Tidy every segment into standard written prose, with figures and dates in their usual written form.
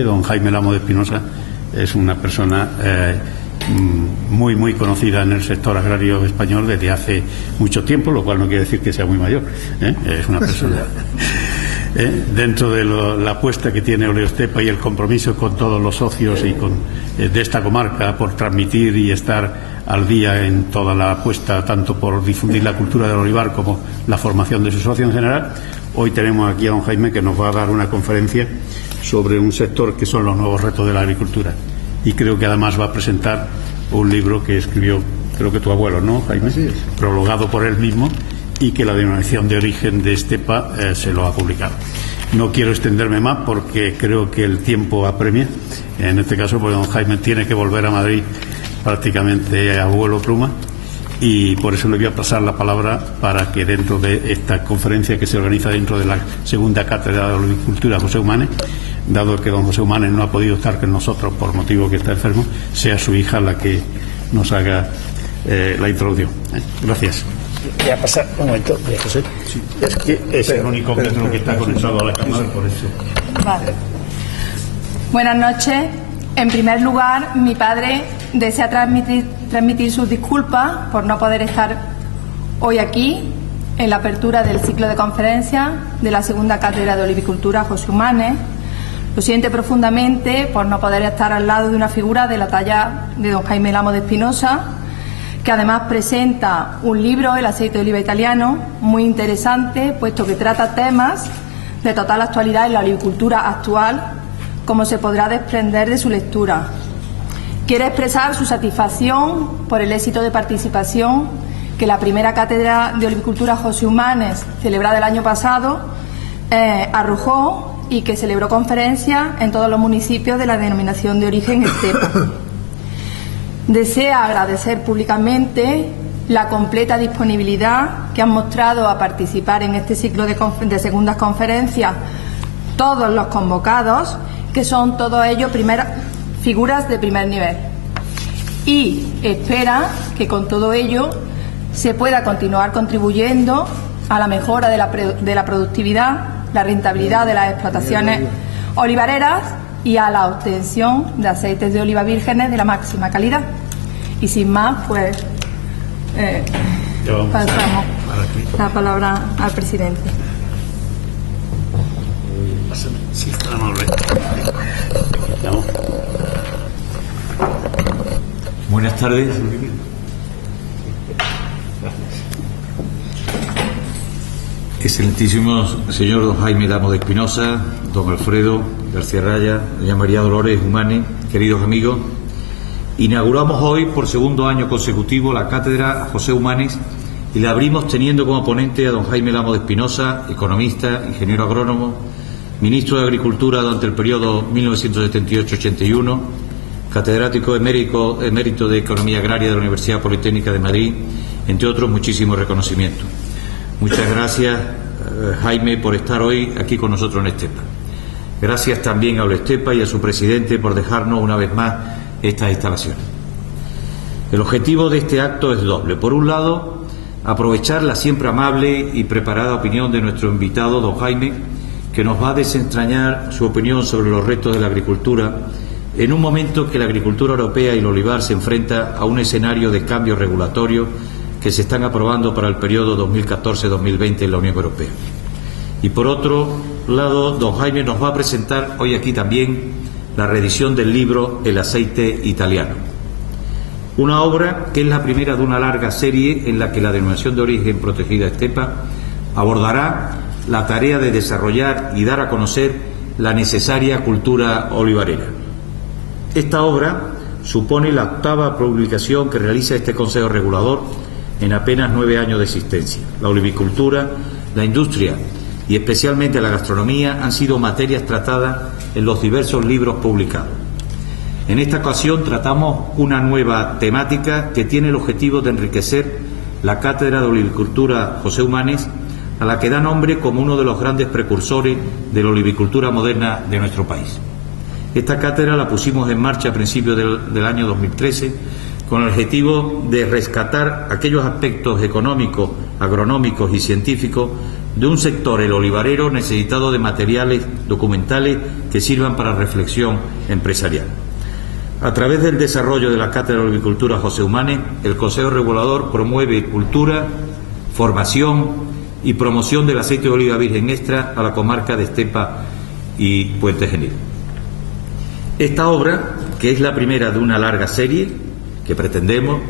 Don Jaime Lamo de Espinosa es una persona muy conocida en el sector agrario español desde hace mucho tiempo, lo cual no quiere decir que sea muy mayor, es una persona dentro de la apuesta que tiene Oleostepa y el compromiso con todos los socios y de esta comarca por transmitir y estar al día en toda la apuesta, tanto por difundir la cultura del olivar como la formación de su socio en general. Hoy tenemos aquí a don Jaime, que nos va a dar una conferencia sobre un sector que son los nuevos retos de la agricultura, y creo que además va a presentar un libro que escribió, creo que tu abuelo, ¿no, Jaime? Sí. Prologado por él mismo, y que la denominación de origen de Estepa se lo ha publicado. No quiero extenderme más porque creo que el tiempo apremia, en este caso porque don Jaime tiene que volver a Madrid prácticamente a vuelo pluma, y por eso le voy a pasar la palabra para que dentro de esta conferencia que se organiza dentro de la segunda cátedra de olivicultura José Humanes, dado que don José Humanes no ha podido estar con nosotros por motivo que está enfermo, sea su hija la que nos haga la introducción. Gracias. Voy a pasar un momento, José. Sí. Es que es el único que está conectado a la cámara, por eso. Vale. Buenas noches. En primer lugar, mi padre desea transmitir sus disculpas por no poder estar hoy aquí en la apertura del ciclo de conferencias de la segunda cátedra de olivicultura José Humanes. Lo siente profundamente por no poder estar al lado de una figura de la talla de don Jaime Lamo de Espinosa, que además presenta un libro, El aceite de oliva italiano, muy interesante, puesto que trata temas de total actualidad en la olivicultura actual, como se podrá desprender de su lectura. Quiere expresar su satisfacción por el éxito de participación que la primera cátedra de olivicultura José Humanes, celebrada el año pasado, arrojó, y que celebró conferencias en todos los municipios de la denominación de origen Estepa. Desea agradecer públicamente la completa disponibilidad que han mostrado a participar en este ciclo de segundas conferencias todos los convocados, que son todos ellos figuras de primer nivel, y espera que con todo ello se pueda continuar contribuyendo a la mejora de la productividad, la rentabilidad de las explotaciones olivareras y a la obtención de aceites de oliva vírgenes de la máxima calidad. Y sin más, pues pasamos la palabra al presidente. Sí, está amable. Buenas tardes. Excelentísimo señor don Jaime Lamo de Espinosa, don Alfredo García Raya, doña María Dolores Humanes, queridos amigos, inauguramos hoy por segundo año consecutivo la cátedra José Humanes y la abrimos teniendo como ponente a don Jaime Lamo de Espinosa, economista, ingeniero agrónomo, ministro de Agricultura durante el periodo 1978-81, catedrático emérito de Economía Agraria de la Universidad Politécnica de Madrid, entre otros muchísimos reconocimientos. Muchas gracias, Jaime, por estar hoy aquí con nosotros en Estepa. Gracias también a Oleostepa y a su presidente por dejarnos una vez más estas instalaciones. El objetivo de este acto es doble. Por un lado, aprovechar la siempre amable y preparada opinión de nuestro invitado, don Jaime, que nos va a desentrañar su opinión sobre los retos de la agricultura en un momento que la agricultura europea y el olivar se enfrenta a un escenario de cambios regulatorios que se están aprobando para el periodo 2014-2020 en la Unión Europea. Y por otro lado, don Jaime nos va a presentar hoy aquí también la reedición del libro El aceite italiano, una obra que es la primera de una larga serie en la que la denominación de origen protegida Estepa abordará la tarea de desarrollar y dar a conocer la necesaria cultura olivarera. Esta obra supone la octava publicación que realiza este Consejo Regulador en apenas 9 años de existencia. La olivicultura, la industria y especialmente la gastronomía han sido materias tratadas en los diversos libros publicados. En esta ocasión tratamos una nueva temática que tiene el objetivo de enriquecer la cátedra de olivicultura José Humanes, a la que da nombre como uno de los grandes precursores de la olivicultura moderna de nuestro país. Esta cátedra la pusimos en marcha a principios del año 2013 con el objetivo de rescatar aquellos aspectos económicos, agronómicos y científicos de un sector, el olivarero, necesitado de materiales documentales que sirvan para reflexión empresarial. A través del desarrollo de la Cátedra de Olivicultura José Humane, el Consejo Regulador promueve cultura, formación y promoción del aceite de oliva virgen extra a la comarca de Estepa y Puente Genil. Esta obra, que es la primera de una larga serie que pretendemos,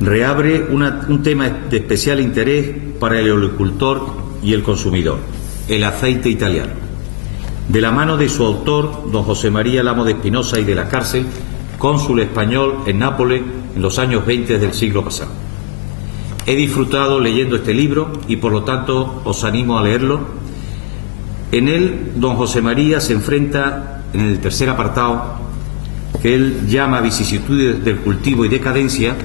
reabre un tema de especial interés para el olivicultor y el consumidor, el aceite italiano. De la mano de su autor, don José María Lamo de Espinosa y de la Cárcel, cónsul español en Nápoles en los años 20 del siglo pasado. He disfrutado leyendo este libro y por lo tanto os animo a leerlo. En él don José María se enfrenta, en el tercer apartado, que él llama vicisitudes del cultivo y decadencia,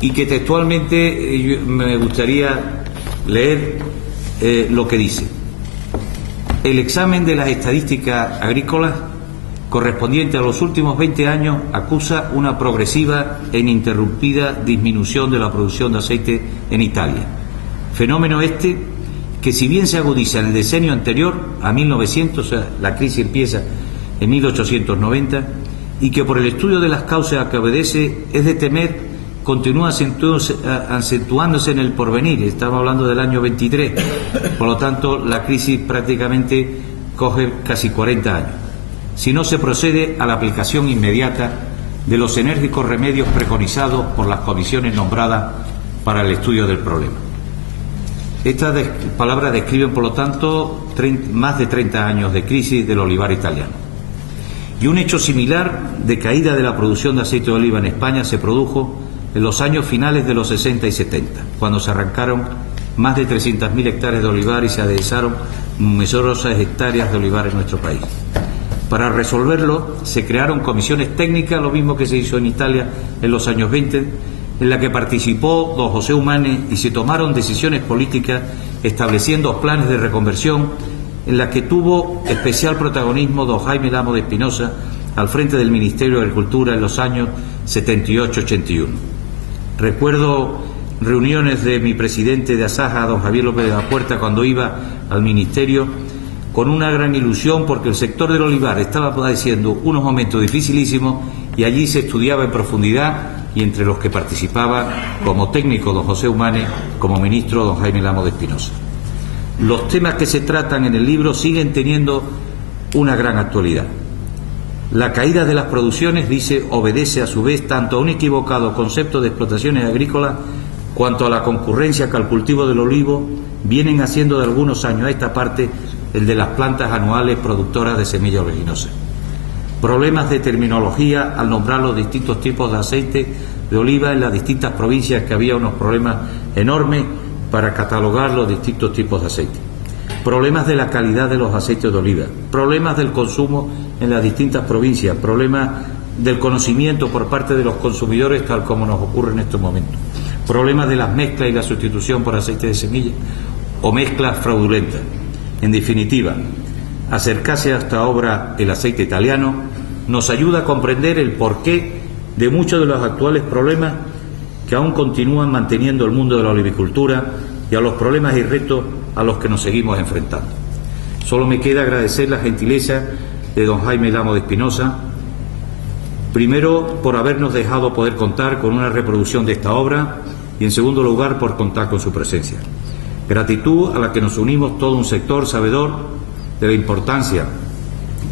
y que textualmente me gustaría leer lo que dice. El examen de las estadísticas agrícolas correspondiente a los últimos 20 años acusa una progresiva e ininterrumpida disminución de la producción de aceite en Italia. Fenómeno este que, si bien se agudiza en el decenio anterior a 1900, o sea, la crisis empieza en 1890, y que por el estudio de las causas a que obedece es de temer continúa acentuándose en el porvenir. Estamos hablando del año 23, por lo tanto la crisis prácticamente coge casi 40 años, si no se procede a la aplicación inmediata de los enérgicos remedios preconizados por las comisiones nombradas para el estudio del problema. Estas palabras describen, por lo tanto, más de 30 años de crisis del olivar italiano. Y un hecho similar de caída de la producción de aceite de oliva en España se produjo en los años finales de los 60 y 70, cuando se arrancaron más de 300.000 hectáreas de olivar y se aderezaron numerosas hectáreas de olivar en nuestro país. Para resolverlo se crearon comisiones técnicas, lo mismo que se hizo en Italia en los años 20, en la que participó don José Humane, y se tomaron decisiones políticas estableciendo planes de reconversión, en la que tuvo especial protagonismo don Jaime Lamo de Espinosa al frente del Ministerio de Agricultura en los años 78-81. Recuerdo reuniones de mi presidente de Asaja, don Javier López de la Puerta, cuando iba al Ministerio, con una gran ilusión, porque el sector del olivar estaba padeciendo unos momentos dificilísimos y allí se estudiaba en profundidad, y entre los que participaba como técnico don José Humane, como ministro don Jaime Lamo de Espinosa. Los temas que se tratan en el libro siguen teniendo una gran actualidad. La caída de las producciones, dice, obedece a su vez tanto a un equivocado concepto de explotaciones agrícolas cuanto a la concurrencia que al cultivo del olivo vienen haciendo de algunos años a esta parte el de las plantas anuales productoras de semillas oleaginosas. Problemas de terminología al nombrar los distintos tipos de aceite de oliva en las distintas provincias, que había unos problemas enormes para catalogar los distintos tipos de aceite. Problemas de la calidad de los aceites de oliva, problemas del consumo en las distintas provincias, problemas del conocimiento por parte de los consumidores, tal como nos ocurre en estos momentos, problemas de las mezclas y la sustitución por aceite de semilla o mezclas fraudulentas. En definitiva, acercarse a esta obra, El aceite italiano, nos ayuda a comprender el porqué de muchos de los actuales problemas que aún continúan manteniendo el mundo de la olivicultura y a los problemas y retos a los que nos seguimos enfrentando. Solo me queda agradecer la gentileza de don Jaime Lamo de Espinosa, primero por habernos dejado poder contar con una reproducción de esta obra y, en segundo lugar, por contar con su presencia. Gratitud a la que nos unimos todo un sector sabedor de la importancia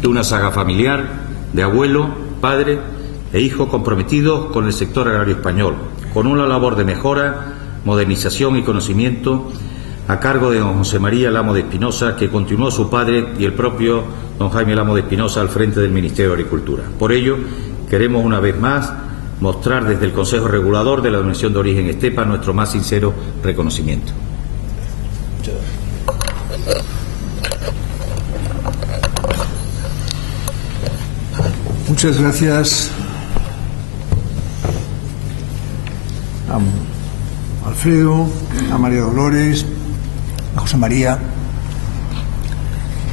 de una saga familiar de abuelo, padre e hijo comprometidos con el sector agrario español, con una labor de mejora, modernización y conocimiento a cargo de don José María Lamo de Espinosa, que continuó su padre y el propio don Jaime Lamo de Espinosa al frente del Ministerio de Agricultura. Por ello, queremos una vez más mostrar desde el Consejo Regulador de la Denominación de Origen Estepa nuestro más sincero reconocimiento. Muchas gracias a Alfredo, a María Dolores, a José María,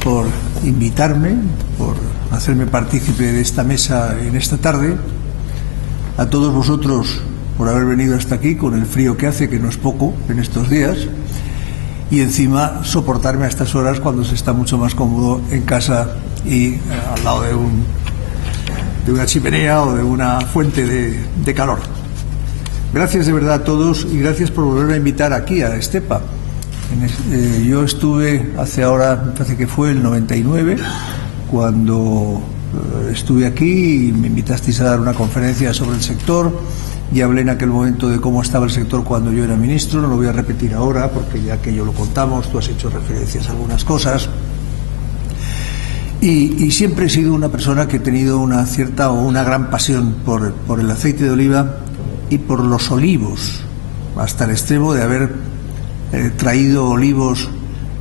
por invitarme, por hacerme partícipe de esta mesa en esta tarde. A todos vosotros por haber venido hasta aquí con el frío que hace, que no es poco en estos días, y encima soportarme a estas horas cuando se está mucho más cómodo en casa y al lado de una chimenea o de una fuente de calor. Gracias de verdad a todos y gracias por volverme a invitar aquí a Estepa. Yo estuve ahora, me parece que fue el 99, cuando estuve aquí y me invitasteis a dar una conferencia sobre el sector y hablé en aquel momento de cómo estaba el sector cuando yo era ministro. No lo voy a repetir ahora porque ya que yo lo contamos, tú has hecho referencias a algunas cosas. Y siempre he sido una persona que he tenido una cierta o una gran pasión por el aceite de oliva y por los olivos, hasta el extremo de haber traído olivos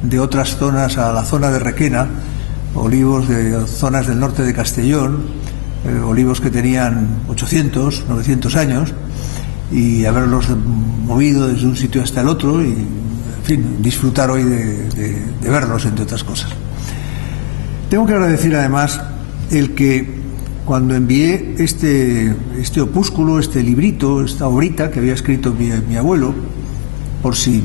de otras zonas a la zona de Requena, olivos de zonas del norte de Castellón, olivos que tenían 800, 900 años, y haberlos movido desde un sitio hasta el otro y, en fin, disfrutar hoy de verlos, entre otras cosas. Tengo que agradecer además el que cuando envié este opúsculo, este librito, esta obrita que había escrito mi abuelo, por si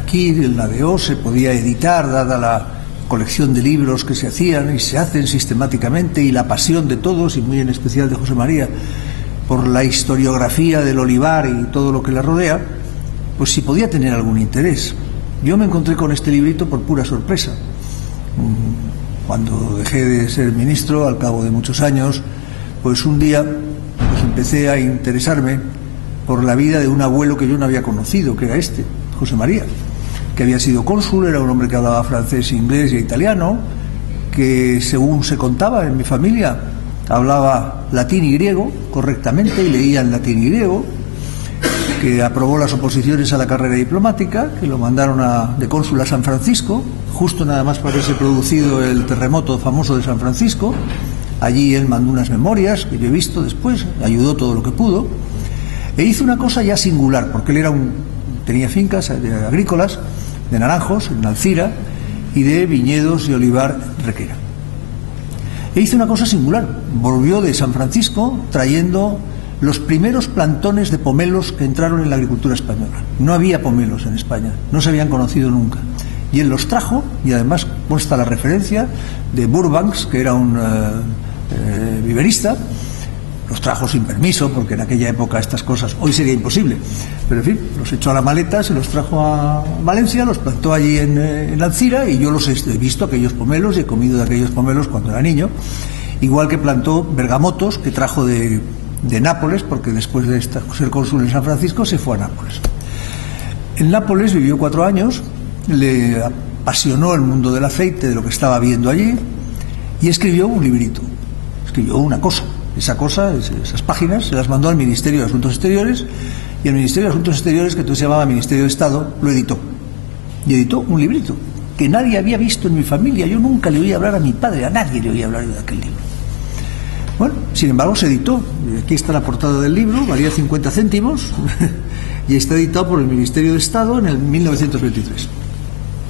aquí en la DO se podía editar, dada la colección de libros que se hacían y se hacen sistemáticamente, y la pasión de todos, y muy en especial de José María, por la historiografía del olivar y todo lo que la rodea, pues si podía tener algún interés. Yo me encontré con este librito por pura sorpresa. Cuando dejé de ser ministro, al cabo de muchos años, pues un día pues empecé a interesarme por la vida de un abuelo que yo no había conocido, que era José María, que había sido cónsul, era un hombre que hablaba francés, inglés y italiano, que según se contaba en mi familia hablaba latín y griego correctamente y leía en latín y griego, que aprobó las oposiciones a la carrera diplomática, que lo mandaron de cónsul a San Francisco, justo nada más para haberse producido el terremoto famoso de San Francisco. Allí él mandó unas memorias que yo he visto después, ayudó todo lo que pudo, e hizo una cosa ya singular, porque él tenía fincas agrícolas de naranjos en Alcira y de viñedos de olivar en Requena. E hizo una cosa singular, volvió de San Francisco trayendo los primeros plantones de pomelos que entraron en la agricultura española. No había pomelos en España, no se habían conocido nunca. Y él los trajo, y además consta la referencia de Burbanks, que era un viverista. Los trajo sin permiso, porque en aquella época estas cosas hoy sería imposible. Pero en fin, los echó a la maleta, se los trajo a Valencia, los plantó allí en Alcira, y yo los he visto, aquellos pomelos, y he comido de aquellos pomelos cuando era niño. Igual que plantó bergamotos, que trajo de Nápoles, porque después de ser cónsul en San Francisco se fue a Nápoles. En Nápoles vivió 4 años, le apasionó el mundo del aceite, de lo que estaba viendo allí, y escribió un librito, escribió una cosa. Esa cosa, esas páginas, se las mandó al Ministerio de Asuntos Exteriores, y el Ministerio de Asuntos Exteriores, que entonces se llamaba Ministerio de Estado, lo editó. Y editó un librito que nadie había visto en mi familia. Yo nunca le oí hablar a mi padre, a nadie le oí hablar de aquel libro. Bueno, sin embargo se editó. Aquí está la portada del libro, valía 50 céntimos y está editado por el Ministerio de Estado en el 1923.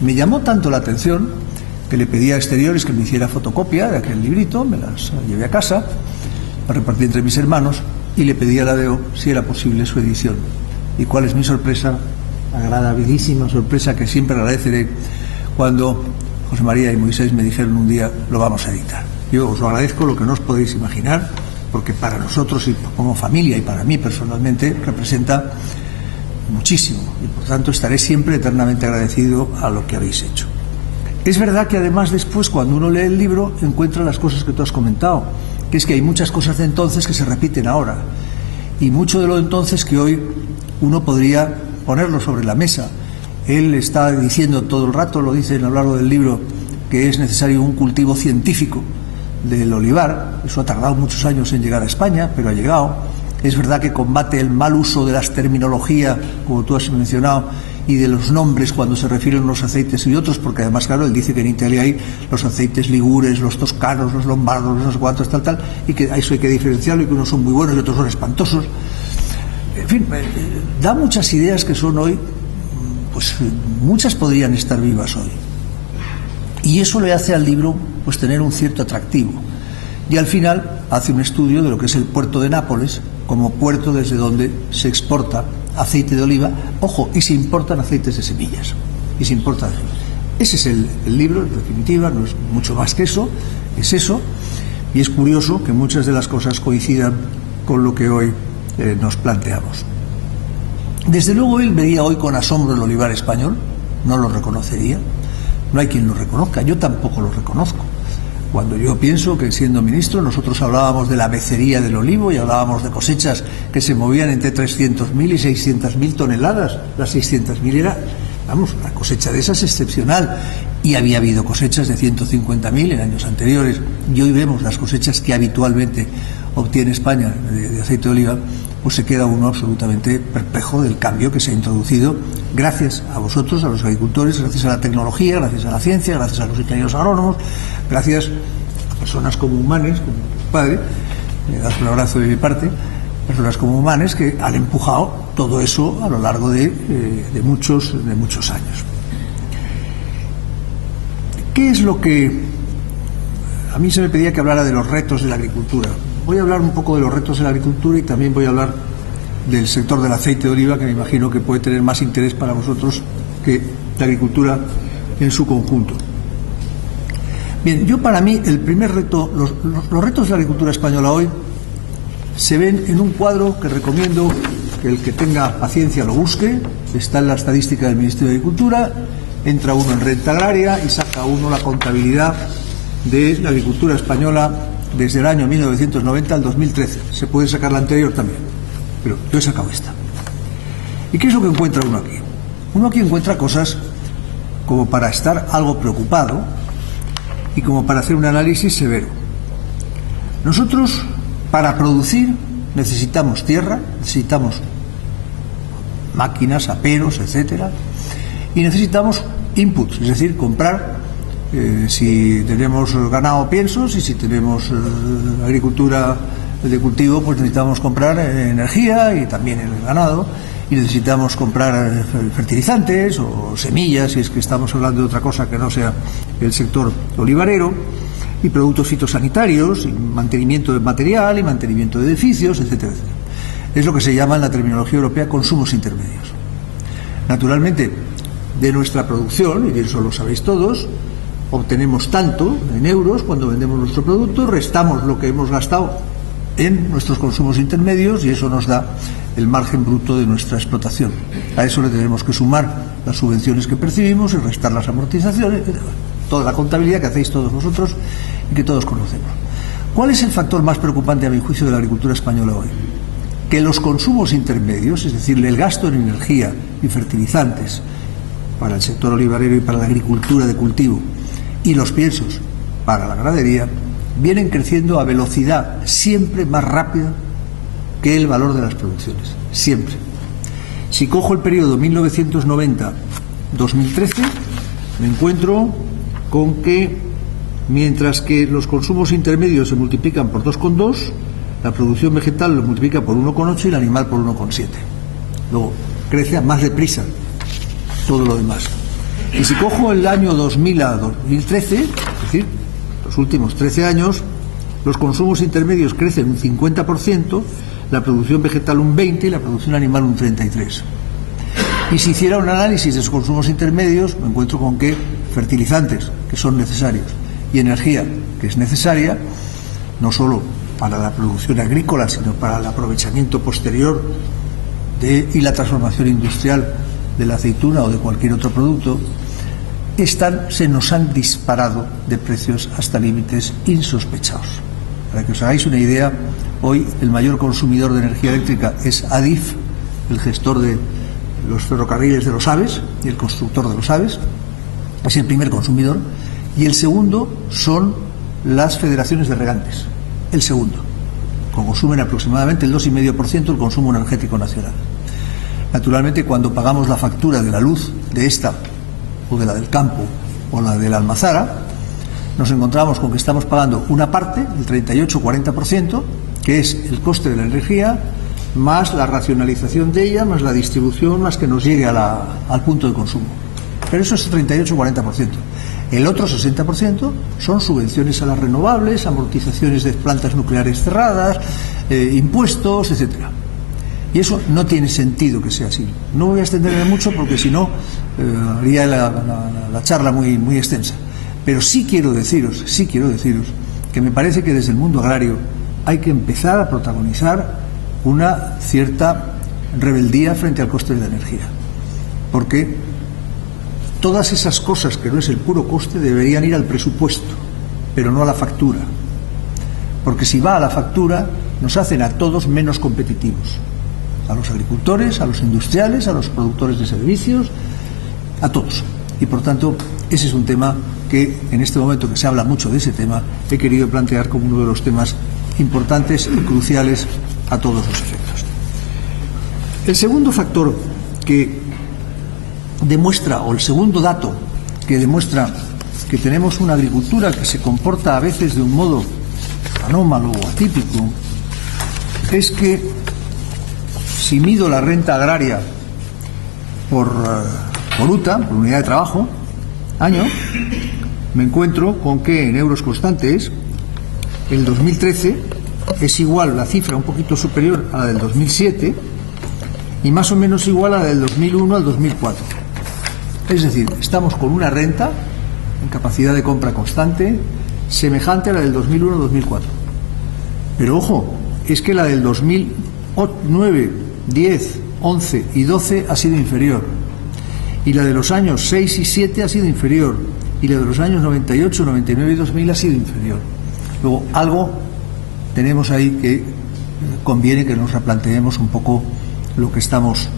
Me llamó tanto la atención que le pedí a Exteriores que me hiciera fotocopia de aquel librito, me las llevé a casa, la repartí entre mis hermanos y le pedí a la DO si era posible su edición. ¿Y cuál es mi sorpresa? Agradabilísima sorpresa, que siempre agradeceré, cuando José María y Moisés me dijeron un día: lo vamos a editar. Yo os lo agradezco, lo que no os podéis imaginar, porque para nosotros y como familia y para mí personalmente representa muchísimo, y por tanto estaré siempre eternamente agradecido a lo que habéis hecho. Es verdad que además después, cuando uno lee el libro, encuentra las cosas que tú has comentado, que es que hay muchas cosas de entonces que se repiten ahora, y mucho de lo de entonces que hoy uno podría ponerlo sobre la mesa. Él está diciendo todo el rato, lo dice a lo largo del libro, que es necesario un cultivo científico del olivar. Eso ha tardado muchos años en llegar a España, pero ha llegado. Es verdad que combate el mal uso de las terminologías, como tú has mencionado, y de los nombres cuando se refieren a unos aceites y otros, porque además, claro, él dice que en Italia hay los aceites ligures, los toscanos, los lombardos, no sé cuántos, tal, y que eso hay que diferenciarlo, y que unos son muy buenos y otros son espantosos. En fin, da muchas ideas que son hoy, pues muchas podrían estar vivas hoy. Y eso le hace al libro pues tener un cierto atractivo. Y al final hace un estudio de lo que es el puerto de Nápoles, como puerto desde donde se exporta aceite de oliva, ojo, y se importan aceites de semillas, y se importan. Ese es el libro, en definitiva, no es mucho más que eso, es eso, y es curioso que muchas de las cosas coincidan con lo que hoy nos planteamos. Desde luego él veía hoy con asombro el olivar español, no lo reconocería, no hay quien lo reconozca, yo tampoco lo reconozco. Cuando yo pienso que siendo ministro nosotros hablábamos de la becería del olivo y hablábamos de cosechas que se movían entre 300.000 y 600.000 toneladas, las 600.000 era, vamos, una cosecha de esas excepcional, y había habido cosechas de 150.000 en años anteriores, y hoy vemos las cosechas que habitualmente obtiene España de aceite de oliva, pues se queda uno absolutamente perplejo del cambio que se ha introducido gracias a vosotros, a los agricultores, gracias a la tecnología, gracias a la ciencia, gracias a los ingenieros agrónomos, gracias a personas como Humanes, como tu padre, le das un abrazo de mi parte, personas como Humanes que han empujado todo eso a lo largo de muchos años. ¿Qué es lo que a mí se me pedía que hablara de los retos de la agricultura? Voy a hablar un poco de los retos de la agricultura y también voy a hablar del sector del aceite de oliva, que me imagino que puede tener más interés para vosotros que la agricultura en su conjunto. Bien, yo para mí el primer reto, los retos de la agricultura española hoy se ven en un cuadro que recomiendo que el que tenga paciencia lo busque. Está en la estadística del Ministerio de Agricultura, entra uno en renta agraria y saca uno la contabilidad de la agricultura española desde el año 1990 al 2013. Se puede sacar la anterior también, pero yo he sacado esta. ¿Y qué es lo que encuentra uno aquí? Uno aquí encuentra cosas como para estar algo preocupado y como para hacer un análisis severo. Nosotros, para producir, necesitamos tierra, necesitamos máquinas, aperos, etcétera, y necesitamos inputs, es decir, comprar. Si tenemos ganado, piensos, y si tenemos agricultura de cultivo, pues necesitamos comprar energía y también el ganado, y necesitamos comprar fertilizantes o semillas, si es que estamos hablando de otra cosa que no sea el sector olivarero, y productos fitosanitarios, y mantenimiento de material y mantenimiento de edificios, etcétera, etcétera. Es lo que se llama en la terminología europea consumos intermedios. Naturalmente, de nuestra producción, y eso lo sabéis todos, obtenemos tanto en euros cuando vendemos nuestro producto, restamos lo que hemos gastado en nuestros consumos intermedios y eso nos da el margen bruto de nuestra explotación. A eso le tenemos que sumar las subvenciones que percibimos y restar las amortizaciones, toda la contabilidad que hacéis todos vosotros y que todos conocemos. ¿Cuál es el factor más preocupante a mi juicio de la agricultura española hoy? Que los consumos intermedios, es decir, el gasto en energía y fertilizantes para el sector olivarero y para la agricultura de cultivo, y los piensos para la ganadería, vienen creciendo a velocidad siempre más rápida que el valor de las producciones, siempre. Si cojo el periodo 1990-2013, me encuentro con que mientras que los consumos intermedios se multiplican por 2,2, la producción vegetal lo multiplica por 1,8 y el animal por 1,7. Luego crece a más deprisa todo lo demás. Y si cojo el año 2000 a 2013, es decir, los últimos 13 años, los consumos intermedios crecen un 50%, la producción vegetal un 20% y la producción animal un 33%. Y si hiciera un análisis de esos consumos intermedios, me encuentro con que fertilizantes, que son necesarios, y energía, que es necesaria, no solo para la producción agrícola, sino para el aprovechamiento posterior y la transformación industrial de la aceituna o de cualquier otro producto, se nos han disparado de precios hasta límites insospechados. Para que os hagáis una idea, hoy el mayor consumidor de energía eléctrica es Adif, el gestor de los ferrocarriles de los AVEs y el constructor de los AVEs, es el primer consumidor, y el segundo son las federaciones de regantes, el segundo, consumen aproximadamente el 2,5% del consumo energético nacional. Naturalmente, cuando pagamos la factura de la luz de esta, o de la del campo, o la de la almazara, nos encontramos con que estamos pagando una parte, el 38-40%, que es el coste de la energía, más la racionalización de ella, más la distribución, más que nos llegue al punto de consumo. Pero eso es el 38-40%. El otro 60% son subvenciones a las renovables, amortizaciones de plantas nucleares cerradas, impuestos, etcétera. Y eso no tiene sentido que sea así. No voy a extenderme mucho porque si no haría la charla muy extensa. Pero sí quiero deciros que me parece que desde el mundo agrario hay que empezar a protagonizar una cierta rebeldía frente al coste de la energía. Porque todas esas cosas que no es el puro coste deberían ir al presupuesto, pero no a la factura. Porque si va a la factura, nos hacen a todos menos competitivos. A los agricultores, a los industriales, a los productores de servicios, a todos. Y por tanto, ese es un tema que en este momento que se habla mucho de ese tema, he querido plantear como uno de los temas importantes y cruciales a todos los efectos. El segundo factor que demuestra, o el segundo dato que demuestra que tenemos una agricultura que se comporta a veces de un modo anómalo o atípico, es que si mido la renta agraria por UTA, por unidad de trabajo, año, me encuentro con que en euros constantes el 2013 es igual, la cifra un poquito superior a la del 2007 y más o menos igual a la del 2001 al 2004. Es decir, estamos con una renta en capacidad de compra constante semejante a la del 2001-2004. Pero ojo, es que la del 2009, 10, 11 y 12 ha sido inferior. Y la de los años 6 y 7 ha sido inferior. Y la de los años 98, 99 y 2000 ha sido inferior. Luego, algo tenemos ahí que conviene que nos replanteemos un poco lo que estamos,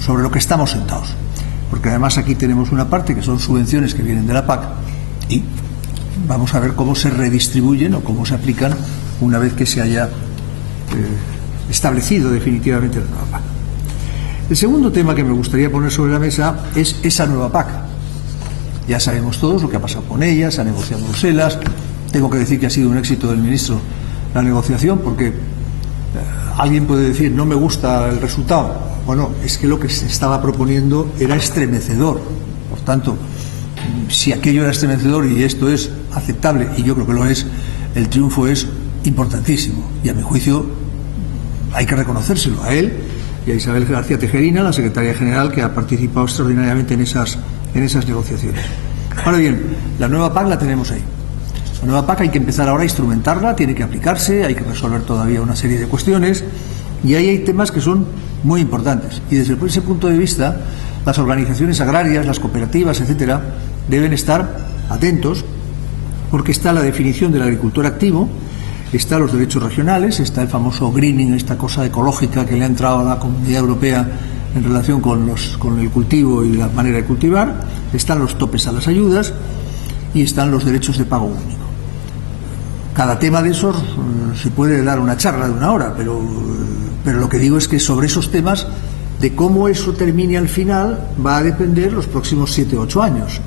sobre lo que estamos sentados. Porque además aquí tenemos una parte que son subvenciones que vienen de la PAC y vamos a ver cómo se redistribuyen o cómo se aplican una vez que se haya establecido definitivamente la nueva PAC. El segundo tema que me gustaría poner sobre la mesa es esa nueva PAC. Ya sabemos todos lo que ha pasado con ella, se ha negociado en Bruselas. Tengo que decir que ha sido un éxito del ministro la negociación porque alguien puede decir no me gusta el resultado. Bueno, es que lo que se estaba proponiendo era estremecedor. Por tanto, si aquello era estremecedor y esto es aceptable, y yo creo que lo es, el triunfo es importantísimo. Y a mi juicio hay que reconocérselo a él y a Isabel García Tejerina, la secretaria general, que ha participado extraordinariamente en esas negociaciones. Ahora bien, la nueva PAC la tenemos ahí. La nueva PAC hay que empezar ahora a instrumentarla, tiene que aplicarse, hay que resolver todavía una serie de cuestiones y ahí hay temas que son muy importantes. Y desde ese punto de vista, las organizaciones agrarias, las cooperativas, etcétera, deben estar atentos porque está la definición del agricultor activo, están los derechos regionales, está el famoso greening, esta cosa ecológica que le ha entrado a la Comunidad Europea en relación con el cultivo y la manera de cultivar, están los topes a las ayudas y están los derechos de pago único. Cada tema de esos se puede dar una charla de una hora, pero lo que digo es que sobre esos temas, de cómo eso termine al final, va a depender los próximos 7 o 8 años.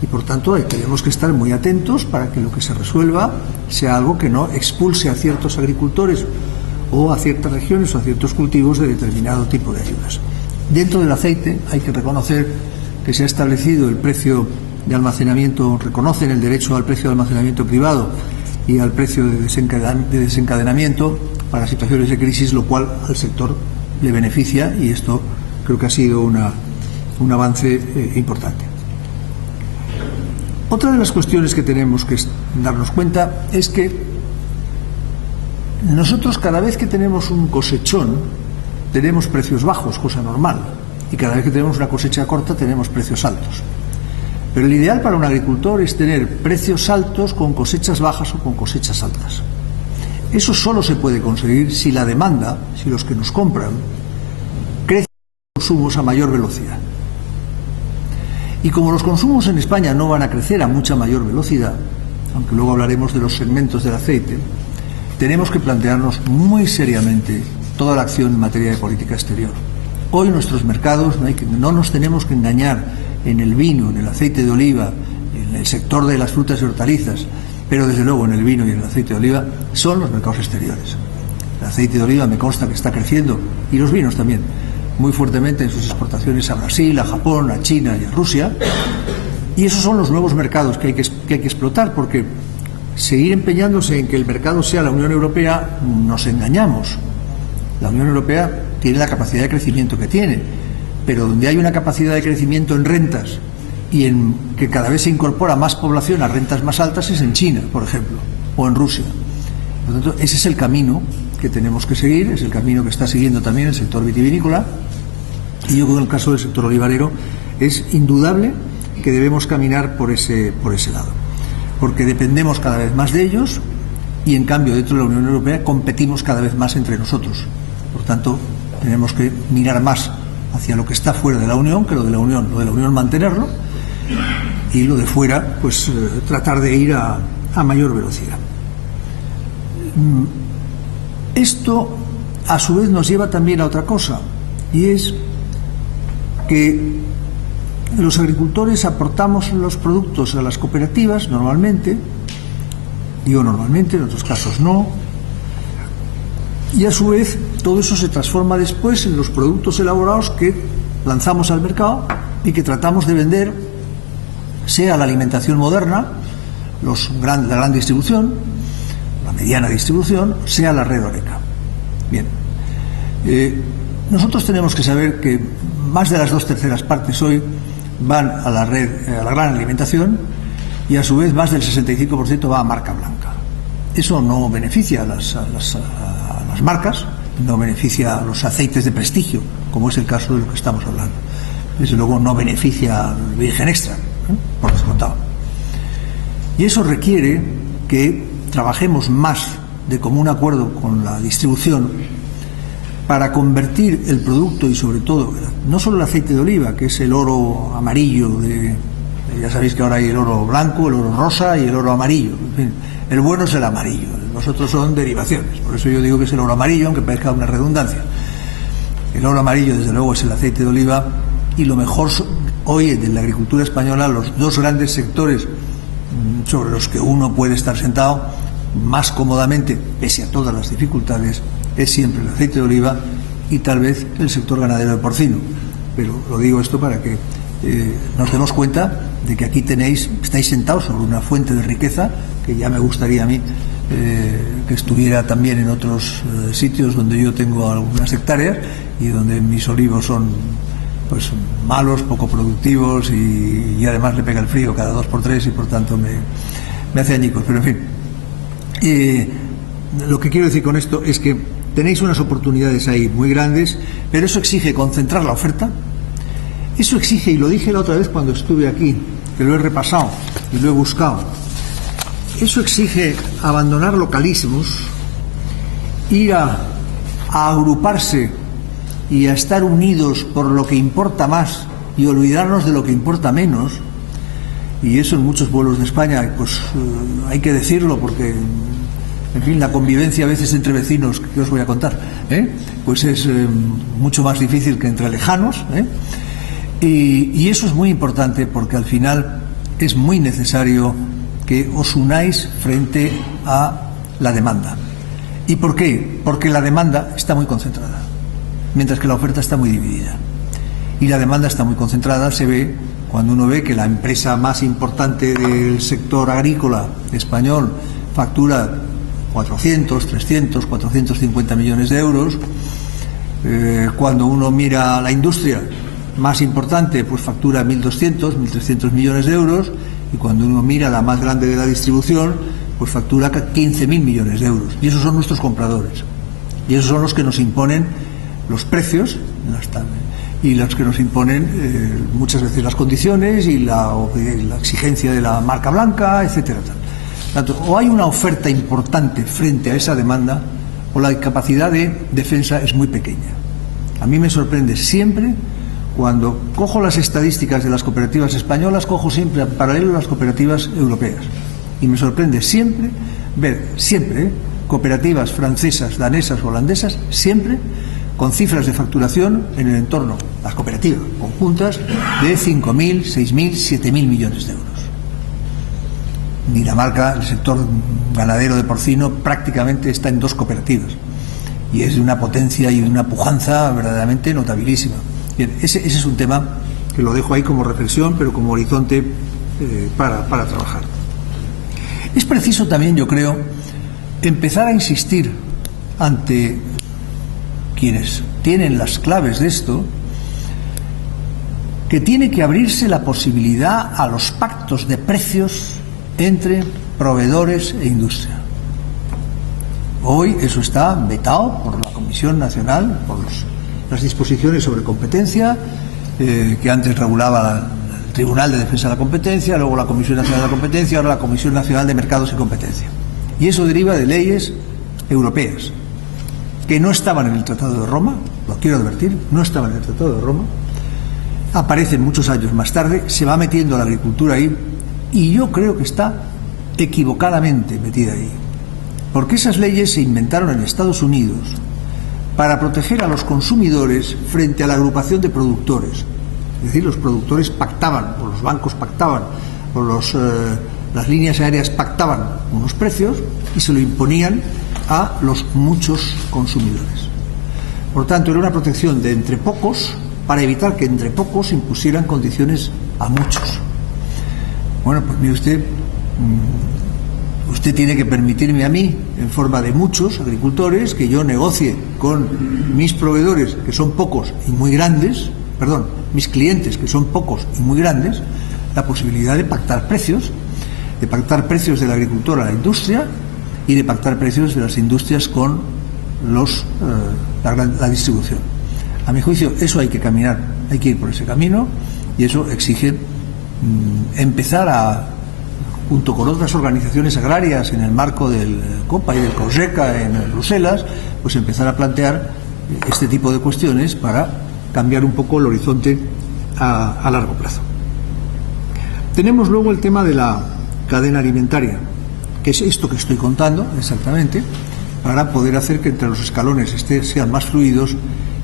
Y por tanto tenemos que estar muy atentos para que lo que se resuelva sea algo que no expulse a ciertos agricultores o a ciertas regiones o a ciertos cultivos de determinado tipo de ayudas. Dentro del aceite hay que reconocer que se ha establecido el precio de almacenamiento, reconocen el derecho al precio de almacenamiento privado y al precio de desencadenamiento para situaciones de crisis, lo cual al sector le beneficia y esto creo que ha sido un avance importante. Otra de las cuestiones que tenemos que darnos cuenta es que nosotros cada vez que tenemos un cosechón tenemos precios bajos, cosa normal, y cada vez que tenemos una cosecha corta tenemos precios altos. Pero el ideal para un agricultor es tener precios altos con cosechas bajas o con cosechas altas. Eso solo se puede conseguir si la demanda, si los que nos compran, crecen los consumos a mayor velocidad. Y como los consumos en España no van a crecer a mucha mayor velocidad, aunque luego hablaremos de los segmentos del aceite, tenemos que plantearnos muy seriamente toda la acción en materia de política exterior. Hoy nuestros mercados, no nos tenemos que engañar, en el vino, en el aceite de oliva, en el sector de las frutas y hortalizas, pero desde luego en el vino y en el aceite de oliva, son los mercados exteriores. El aceite de oliva me consta que está creciendo, y los vinos también, muy fuertemente en sus exportaciones a Brasil, a Japón, a China y a Rusia, y esos son los nuevos mercados que hay que explotar, porque seguir empeñándose en que el mercado sea la Unión Europea, nos engañamos. La Unión Europea tiene la capacidad de crecimiento que tiene, pero donde hay una capacidad de crecimiento en rentas y en que cada vez se incorpora más población a rentas más altas es en China, por ejemplo, o en Rusia. Por lo tanto, ese es el camino que tenemos que seguir, es el camino que está siguiendo también el sector vitivinícola, y yo creo que en el caso del sector olivarero es indudable que debemos caminar por ese lado, porque dependemos cada vez más de ellos y en cambio dentro de la Unión Europea competimos cada vez más entre nosotros. Por tanto, tenemos que mirar más hacia lo que está fuera de la Unión que lo de la Unión mantenerlo, y lo de fuera pues tratar de ir a mayor velocidad. Esto a su vez nos lleva también a otra cosa, y es que los agricultores aportamos los productos a las cooperativas normalmente, digo normalmente, en otros casos no, y a su vez todo eso se transforma después en los productos elaborados que lanzamos al mercado y que tratamos de vender, sea la alimentación moderna, la gran distribución, la mediana distribución, sea la red Horeca. Bien, nosotros tenemos que saber que más de las 2/3 partes hoy van a la red, a la gran alimentación, y a su vez más del 65% va a marca blanca. Eso no beneficia a las marcas, no beneficia a los aceites de prestigio, como es el caso de lo que estamos hablando. Desde luego no beneficia al virgen extra, por descontado. Y eso requiere que trabajemos más de común acuerdo con la distribución para convertir el producto, y sobre todo, no solo el aceite de oliva, que es el oro amarillo, ya sabéis que ahora hay el oro blanco, el oro rosa y el oro amarillo. En fin, el bueno es el amarillo, los otros son derivaciones. Por eso yo digo que es el oro amarillo, aunque parezca una redundancia. El oro amarillo, desde luego, es el aceite de oliva, y lo mejor hoy de la agricultura española, los dos grandes sectores sobre los que uno puede estar sentado más cómodamente, pese a todas las dificultades, es siempre el aceite de oliva y tal vez el sector ganadero de porcino. Pero lo digo esto para que nos demos cuenta de que aquí estáis sentados sobre una fuente de riqueza que ya me gustaría a mí que estuviera también en otros sitios donde yo tengo algunas hectáreas y donde mis olivos son pues malos, poco productivos, y además le pega el frío cada 2x3 y por tanto me hace añicos. Pero en fin, lo que quiero decir con esto es que tenéis unas oportunidades ahí muy grandes, pero eso exige concentrar la oferta. Eso exige, y lo dije la otra vez cuando estuve aquí, que lo he repasado y lo he buscado, eso exige abandonar localismos, ir a agruparse y a estar unidos por lo que importa más y olvidarnos de lo que importa menos. Y eso en muchos pueblos de España pues hay que decirlo, porque en fin, la convivencia a veces entre vecinos, que os voy a contar, pues es mucho más difícil que entre lejanos, y eso es muy importante, porque al final es muy necesario que os unáis frente a la demanda. ¿Y por qué? Porque la demanda está muy concentrada, mientras que la oferta está muy dividida. Y la demanda está muy concentrada, se ve cuando uno ve que la empresa más importante del sector agrícola español factura 400, 300, 450 millones de euros. Cuando uno mira la industria más importante, pues factura 1.200, 1.300 millones de euros. Y cuando uno mira la más grande de la distribución, pues factura 15.000 millones de euros. Y esos son nuestros compradores. Y esos son los que nos imponen los precios y los que nos imponen muchas veces las condiciones y la exigencia de la marca blanca, etcétera. Tanto, o hay una oferta importante frente a esa demanda, o la capacidad de defensa es muy pequeña. A mí me sorprende siempre, cuando cojo las estadísticas de las cooperativas españolas, cojo siempre en paralelo las cooperativas europeas. Y me sorprende siempre ver, cooperativas francesas, danesas, holandesas, siempre con cifras de facturación en el entorno, las cooperativas conjuntas, de 5.000, 6.000, 7.000 millones de euros. Dinamarca, el sector ganadero de porcino, prácticamente está en 2 cooperativas. Y es de una potencia y de una pujanza verdaderamente notabilísima. Bien, ese es un tema que lo dejo ahí como reflexión, pero como horizonte para trabajar. Es preciso también, yo creo, empezar a insistir ante quienes tienen las claves de esto, que tiene que abrirse la posibilidad a los pactos de precios entre proveedores e industria. Hoy eso está vetado por la Comisión Nacional, por las disposiciones sobre competencia, que antes regulaba el Tribunal de Defensa de la Competencia, luego la Comisión Nacional de la Competencia, ahora la Comisión Nacional de Mercados y Competencia. Y eso deriva de leyes europeas que no estaban en el Tratado de Roma, lo quiero advertir, no estaban en el Tratado de Roma, aparecen muchos años más tarde, se va metiendo la agricultura ahí, y yo creo que está equivocadamente metida ahí, porque esas leyes se inventaron en Estados Unidos para proteger a los consumidores frente a la agrupación de productores. Es decir, los productores pactaban, o los bancos pactaban, o las líneas aéreas pactaban unos precios y se lo imponían a los muchos consumidores. Por tanto, era una protección de entre pocos para evitar que entre pocos impusieran condiciones a muchos. Bueno, pues mire usted, usted tiene que permitirme a mí, en forma de muchos agricultores, que yo negocie con mis proveedores, que son pocos y muy grandes, perdón, mis clientes, que son pocos y muy grandes, la posibilidad de pactar precios del agricultor a la industria y de pactar precios de las industrias con la distribución. A mi juicio, eso hay que caminar, hay que ir por ese camino, y eso exige empezar junto con otras organizaciones agrarias en el marco del COPA y del COSECA en Bruselas, pues empezar a plantear este tipo de cuestiones para cambiar un poco el horizonte a largo plazo. Tenemos luego el tema de la cadena alimentaria, que es esto que estoy contando exactamente, para poder hacer que entre los escalones sean más fluidos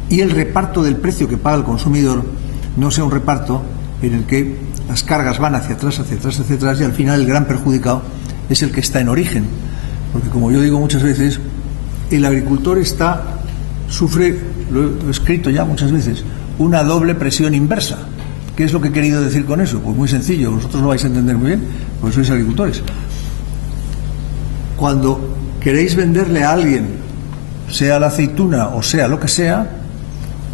y el reparto del precio que paga el consumidor no sea un reparto en el que las cargas van hacia atrás, y al final el gran perjudicado es el que está en origen. Porque, como yo digo muchas veces, el agricultor sufre, lo he escrito ya muchas veces, una doble presión inversa. ¿Qué es lo que he querido decir con eso? Pues muy sencillo, vosotros lo vais a entender muy bien, porque sois agricultores. Cuando queréis venderle a alguien, sea la aceituna o sea lo que sea,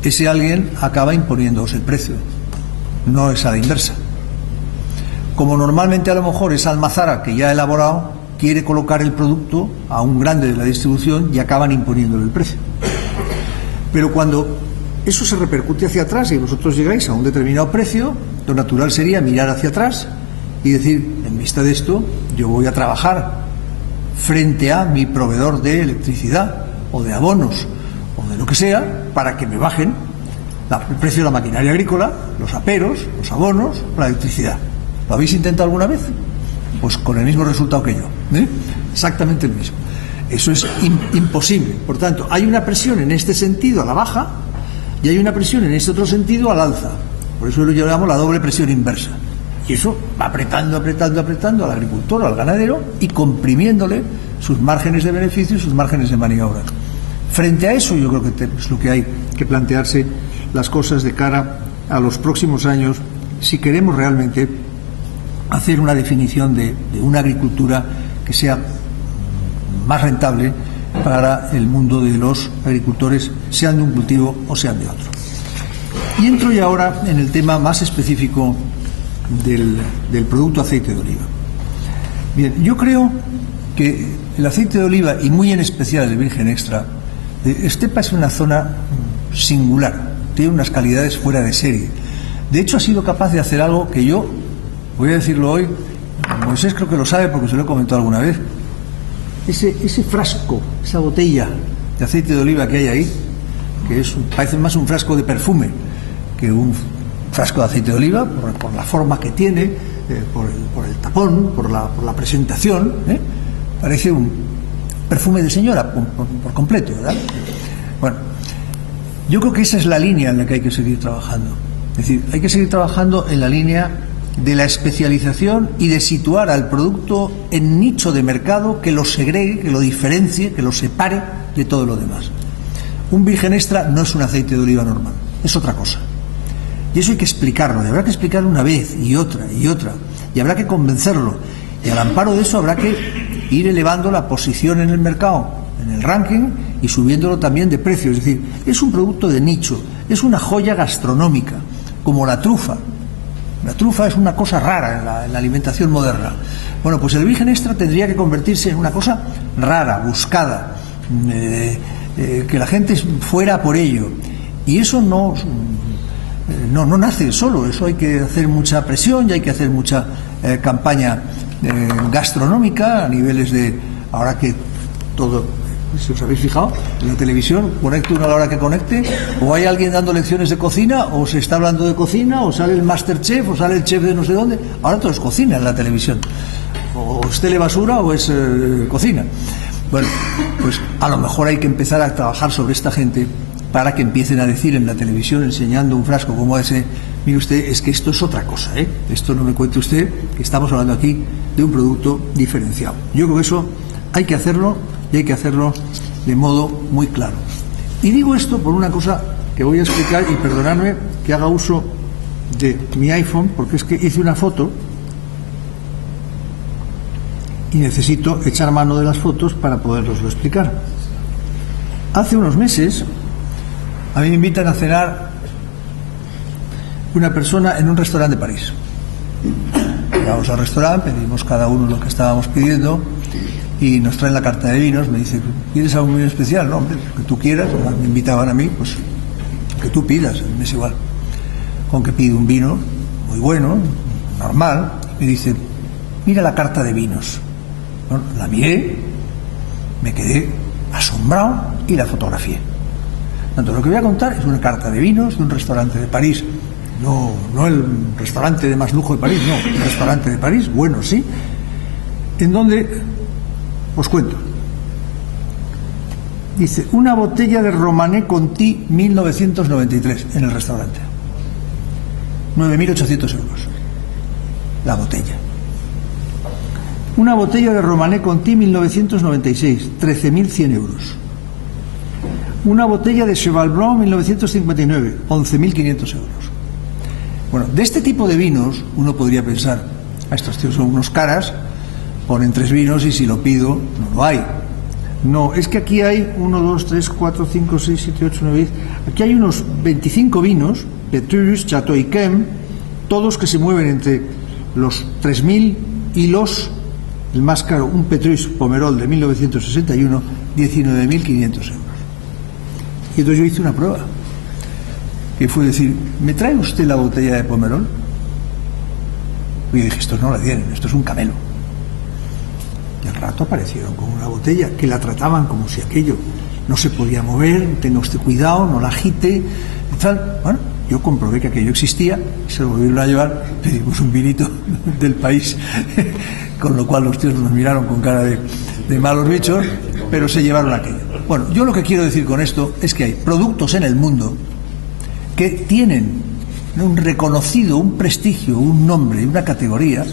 ese alguien acaba imponiéndoos el precio, no es a la inversa. Como normalmente a lo mejor esa almazara que ya ha elaborado quiere colocar el producto a un grande de la distribución y acaban imponiéndole el precio. Pero cuando eso se repercute hacia atrás y vosotros llegáis a un determinado precio, lo natural sería mirar hacia atrás y decir, en vista de esto, yo voy a trabajar frente a mi proveedor de electricidad o de abonos o de lo que sea para que me bajen el precio de la maquinaria agrícola, los aperos, los abonos, la electricidad. ¿Lo habéis intentado alguna vez? Pues con el mismo resultado que yo, exactamente el mismo. Eso es imposible. Por tanto, hay una presión en este sentido a la baja y hay una presión en este otro sentido al alza. Por eso lo llamamos la doble presión inversa. Y eso va apretando al agricultor, al ganadero, y comprimiéndole sus márgenes de beneficio y sus márgenes de maniobra. Frente a eso, yo creo que es lo que hay que plantearse las cosas de cara a los próximos años, si queremos realmente hacer una definición de una agricultura que sea más rentable para el mundo de los agricultores, sean de un cultivo o sean de otro. Y entro ya ahora en el tema más específico del producto aceite de oliva. Bien, yo creo que el aceite de oliva, y muy en especial el virgen extra, Estepa es una zona singular, tiene unas calidades fuera de serie. De hecho, ha sido capaz de hacer algo que yo, voy a decirlo hoy, Moisés creo que lo sabe porque se lo he comentado alguna vez. Ese frasco, esa botella de aceite de oliva que hay ahí, que parece más un frasco de perfume que un frasco de aceite de oliva, por la forma que tiene, por el tapón, por la presentación, parece un perfume de señora por completo, ¿verdad? Bueno, yo creo que esa es la línea en la que hay que seguir trabajando. Es decir, hay que seguir trabajando en la línea de la especialización y de situar al producto en nicho de mercado que lo segregue, que lo diferencie, que lo separe de todo lo demás. Un virgen extra no es un aceite de oliva normal, es otra cosa. Y eso hay que explicarlo, y habrá que explicarlo una vez y otra, y habrá que convencerlo. Y al amparo de eso habrá que ir elevando la posición en el mercado, en el ranking, y subiéndolo también de precio. Es decir, es un producto de nicho, es una joya gastronómica, como la trufa. La trufa es una cosa rara en la alimentación moderna. Bueno, pues el virgen extra tendría que convertirse en una cosa rara, buscada, que la gente fuera por ello. Y eso no nace solo, eso hay que hacer mucha presión y hay que hacer mucha campaña gastronómica a niveles de... Ahora que todo, si os habéis fijado, en la televisión, conecte uno a la hora que conecte, o hay alguien dando lecciones de cocina, o se está hablando de cocina, o sale el Masterchef, o sale el chef de no sé dónde. Ahora todo es cocina en la televisión. O es telebasura o es cocina. Bueno, pues a lo mejor hay que empezar a trabajar sobre esta gente para que empiecen a decir en la televisión, enseñando un frasco como ese: mire usted, es que esto es otra cosa, esto no me cuente usted, que estamos hablando aquí de un producto diferenciado. Yo creo que eso hay que hacerlo, y hay que hacerlo de modo muy claro. Y digo esto por una cosa que voy a explicar, y perdonadme que haga uso de mi iPhone, porque es que hice una foto y necesito echar mano de las fotos para poderoslo explicar. Hace unos meses a mí me invitan a cenar una persona en un restaurante de París. Llegamos al restaurante, pedimos cada uno lo que estábamos pidiendo y nos traen la carta de vinos. Me dice: ¿quieres algún vino especial? No, hombre, lo que tú quieras. Me invitaban a mí, pues lo que tú pidas, me es igual. Con que pide un vino muy bueno, normal, me dice: mira la carta de vinos. Bueno, la miré, me quedé asombrado y la fotografié. Tanto lo que voy a contar es una carta de vinos de un restaurante de París, no el restaurante de más lujo de París, no, el restaurante de París, bueno, sí, en donde, os cuento, dice: una botella de Romanée Conti 1993 en el restaurante, 9.800 euros la botella. Una botella de Romanée Conti 1996, 13.100 euros. Una botella de Cheval Blanc 1959, 11.500 euros. Bueno, de este tipo de vinos uno podría pensar: estos tíos son unos caras, ponen 3 vinos y si lo pido no lo hay. No, es que aquí hay 1, 2, 3, 4, 5, 6, 7, 8, 9, 10. Aquí hay unos 25 vinos, Petrus, Chateau Yquem, todos que se mueven entre los 3.000 y el más caro, un Petrus Pomerol de 1961, 19.500 euros. Y entonces yo hice una prueba, que fue decir: ¿me trae usted la botella de Pomerol? Y yo dije: estos no la tienen, esto es un camelo. Y al rato aparecieron con una botella que la trataban como si aquello no se podía mover, tenga usted cuidado, no la agite, y tal. Bueno, yo comprobé que aquello existía, se lo volvieron a llevar, pedimos un vinito del país, con lo cual los tíos nos miraron con cara de malos bichos, pero se llevaron aquello. Bueno, yo lo que quiero decir con esto es que hay productos en el mundo que tienen un reconocido, un prestigio, un nombre, una categoría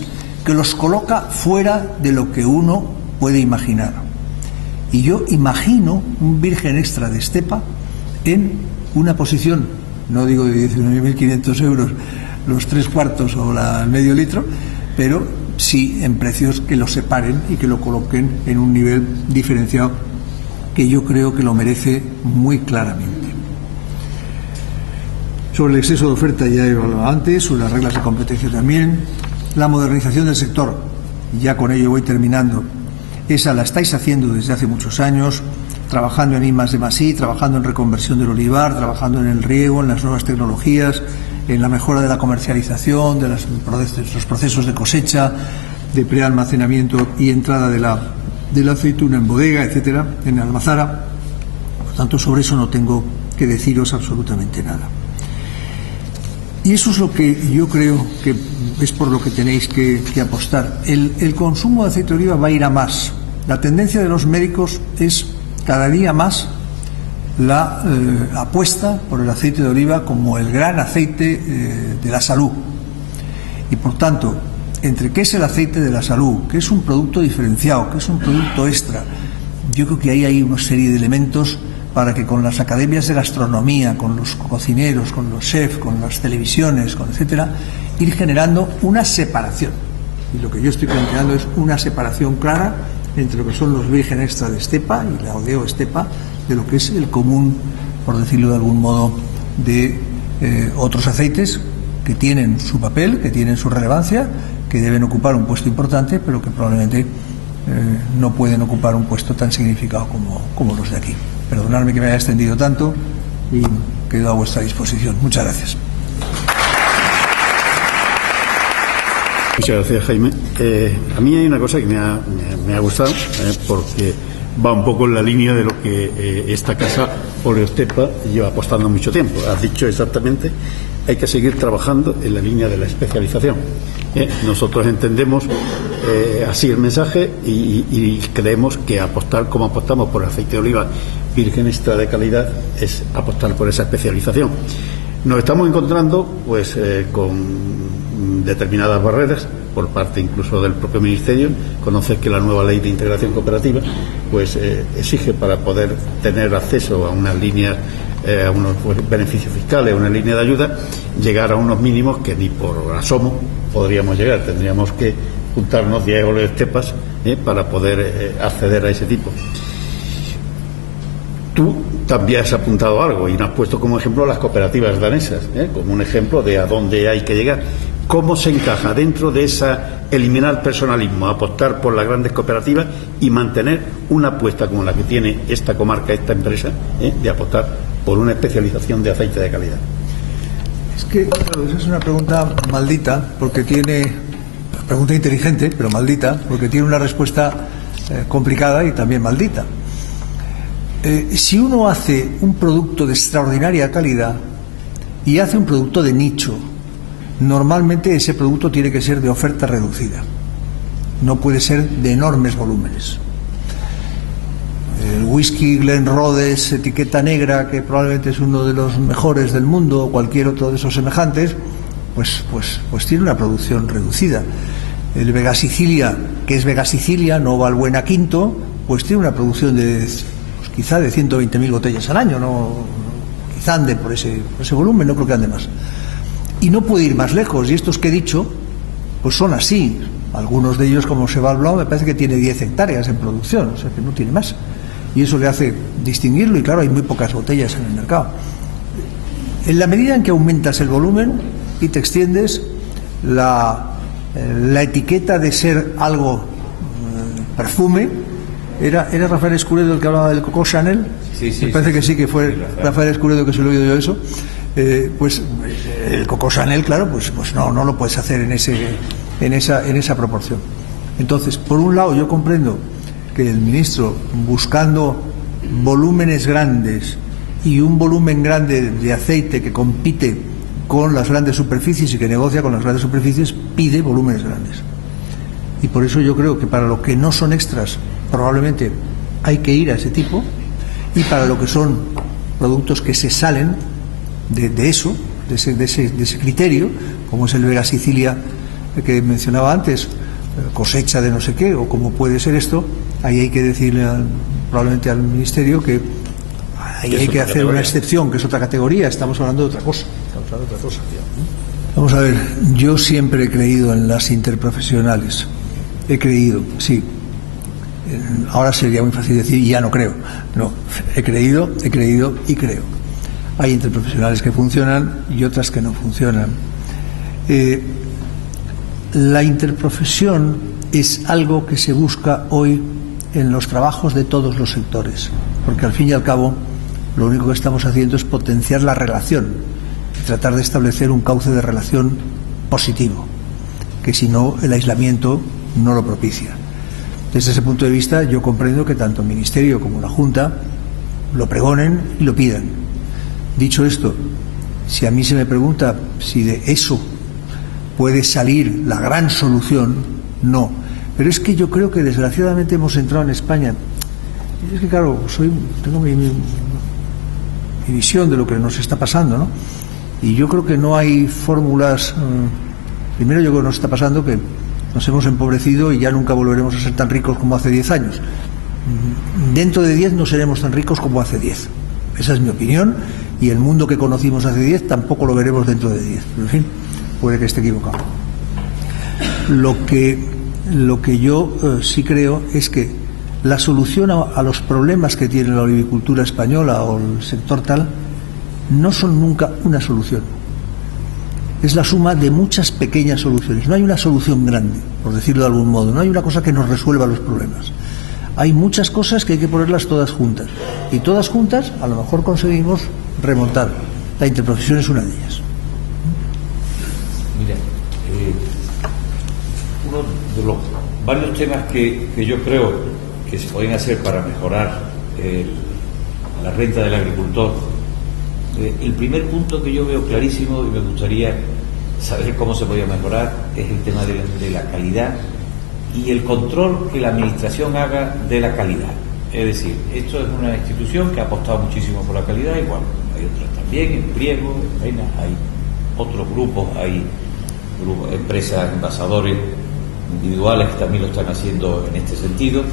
que los coloca fuera de lo que uno puede imaginar. Y yo imagino un virgen extra de Estepa en una posición, no digo de 19.500 euros los 3/4 o el medio litro, pero sí en precios que lo separen y que lo coloquen en un nivel diferenciado, que yo creo que lo merece muy claramente. Sobre el exceso de oferta ya he hablado antes, sobre las reglas de competencia también. La modernización del sector, ya con ello voy terminando, esa la estáis haciendo desde hace muchos años, trabajando en I+D+I, trabajando en reconversión del olivar, trabajando en el riego, en las nuevas tecnologías, en la mejora de la comercialización, de los procesos de cosecha, de prealmacenamiento y entrada de la aceituna en bodega, etcétera, en almazara. Por tanto, sobre eso no tengo que deciros absolutamente nada. Y eso es lo que yo creo que es por lo que tenéis que apostar. El consumo de aceite de oliva va a ir a más. La tendencia de los médicos es cada día más la apuesta por el aceite de oliva como el gran aceite de la salud. Y por tanto, entre qué es el aceite de la salud, qué es un producto diferenciado, qué es un producto extra, yo creo que ahí hay una serie de elementos para que con las academias de gastronomía, con los cocineros, con los chefs, con las televisiones, con etcétera, ir generando una separación. Y lo que yo estoy planteando es una separación clara entre lo que son los virgen extra de estepa y la Odeo estepa, de lo que es el común, por decirlo de algún modo, de otros aceites que tienen su papel, que tienen su relevancia, que deben ocupar un puesto importante, pero que probablemente no pueden ocupar un puesto tan significado como los de aquí. Perdonadme que me haya extendido tanto y quedo a vuestra disposición. Muchas gracias. Muchas gracias, Jaime. A mí hay una cosa que me ha gustado, porque va un poco en la línea de lo que esta casa Oleo Estepa lleva apostando mucho tiempo. Has dicho exactamente, hay que seguir trabajando en la línea de la especialización. Nosotros entendemos así el mensaje y creemos que apostar como apostamos por el aceite de oliva virgen extra de calidad es apostar por esa especialización. Nos estamos encontrando pues con determinadas barreras por parte incluso del propio Ministerio. Conoces que la nueva Ley de Integración Cooperativa pues exige, para poder tener acceso a unas líneas, a unos beneficios fiscales, a una línea de ayuda, llegar a unos mínimos que ni por asomo podríamos llegar. Tendríamos que juntarnos 10 Oleo Estepas para poder acceder a ese tipo. Tú también has apuntado algo y nos has puesto como ejemplo las cooperativas danesas, como un ejemplo de a dónde hay que llegar. ¿Cómo se encaja dentro de esa eliminar personalismo, apostar por las grandes cooperativas y mantener una apuesta como la que tiene esta comarca, esta empresa, de apostar por una especialización de aceite de calidad? Es que, claro, esa es una pregunta maldita, porque tiene, pregunta inteligente, pero maldita, porque tiene una respuesta complicada y también maldita. Si uno hace un producto de extraordinaria calidad y hace un producto de nicho, normalmente ese producto tiene que ser de oferta reducida, no puede ser de enormes volúmenes. El whisky Glen Rhodes, etiqueta negra, que probablemente es uno de los mejores del mundo, o cualquier otro de esos semejantes, pues tiene una producción reducida. El Vega Sicilia, que es Vega Sicilia, no Valbuena Quinto, pues tiene una producción de quizá de 120.000 botellas al año, no, quizá ande por ese volumen, no creo que ande más. Y no puede ir más lejos, y estos que he dicho, pues son así. Algunos de ellos, como Cheval Blanc, me parece que tiene 10 hectáreas en producción, o sea que no tiene más. Y eso le hace distinguirlo, y claro, hay muy pocas botellas en el mercado. En la medida en que aumentas el volumen y te extiendes, la etiqueta de ser algo perfume, ¿Era Rafael Escuredo el que hablaba del Coco Chanel? Sí, me parece que sí, que fue Rafael Escuredo que se lo he oído yo eso. Pues el Coco Chanel, claro, pues no lo puedes hacer en esa proporción. Entonces, por un lado, yo comprendo que el ministro, buscando volúmenes grandes y un volumen grande de aceite que compite con las grandes superficies y que negocia con las grandes superficies, pide volúmenes grandes. Y por eso yo creo que para lo que no son extras, probablemente hay que ir a ese tipo, y para lo que son productos que se salen de ese criterio, como es el Vega Sicilia que mencionaba antes, cosecha de no sé qué, o como puede ser esto, ahí hay que decirle probablemente al Ministerio que ahí hay que hacer una excepción, que es otra categoría. Estamos hablando de otra cosa. Vamos a ver, yo siempre he creído en las interprofesionales. He creído, sí. Ahora sería muy fácil decir ya no creo. No, he creído y creo. Hay interprofesionales que funcionan y otras que no funcionan. La interprofesión es algo que se busca hoy en los trabajos de todos los sectores, porque al fin y al cabo lo único que estamos haciendo es potenciar la relación y tratar de establecer un cauce de relación positivo, que si no el aislamiento no lo propicia. Desde ese punto de vista, yo comprendo que tanto el Ministerio como la Junta lo pregonen y lo pidan. Dicho esto, si a mí se me pregunta si de eso puede salir la gran solución, no. Pero es que yo creo que desgraciadamente hemos entrado en España. Es que claro, tengo mi visión de lo que nos está pasando, ¿no? Y yo creo que no hay fórmulas. Primero, yo creo que nos está pasando que nos hemos empobrecido y ya nunca volveremos a ser tan ricos como hace 10 años. Dentro de 10 no seremos tan ricos como hace 10. Esa es mi opinión, y el mundo que conocimos hace 10 tampoco lo veremos dentro de 10. Pero en fin, puede que esté equivocado. Lo que yo sí creo es que la solución a los problemas que tiene la olivicultura española o el sector tal no son nunca una solución. Es la suma de muchas pequeñas soluciones. No hay una solución grande, por decirlo de algún modo. No hay una cosa que nos resuelva los problemas. Hay muchas cosas que hay que ponerlas todas juntas. Y todas juntas a lo mejor conseguimos remontar. La interprofesión es una de ellas. Mira, uno de los varios temas que yo creo que se pueden hacer para mejorar la renta del agricultor, el primer punto que yo veo clarísimo y me gustaría saber cómo se podía mejorar es el tema de la calidad y el control que la administración haga de la calidad. Es decir, esto es una institución que ha apostado muchísimo por la calidad, igual hay otras también, en Priego, en Reina, hay otros grupos, hay empresas, envasadores individuales que también lo están haciendo en este sentido,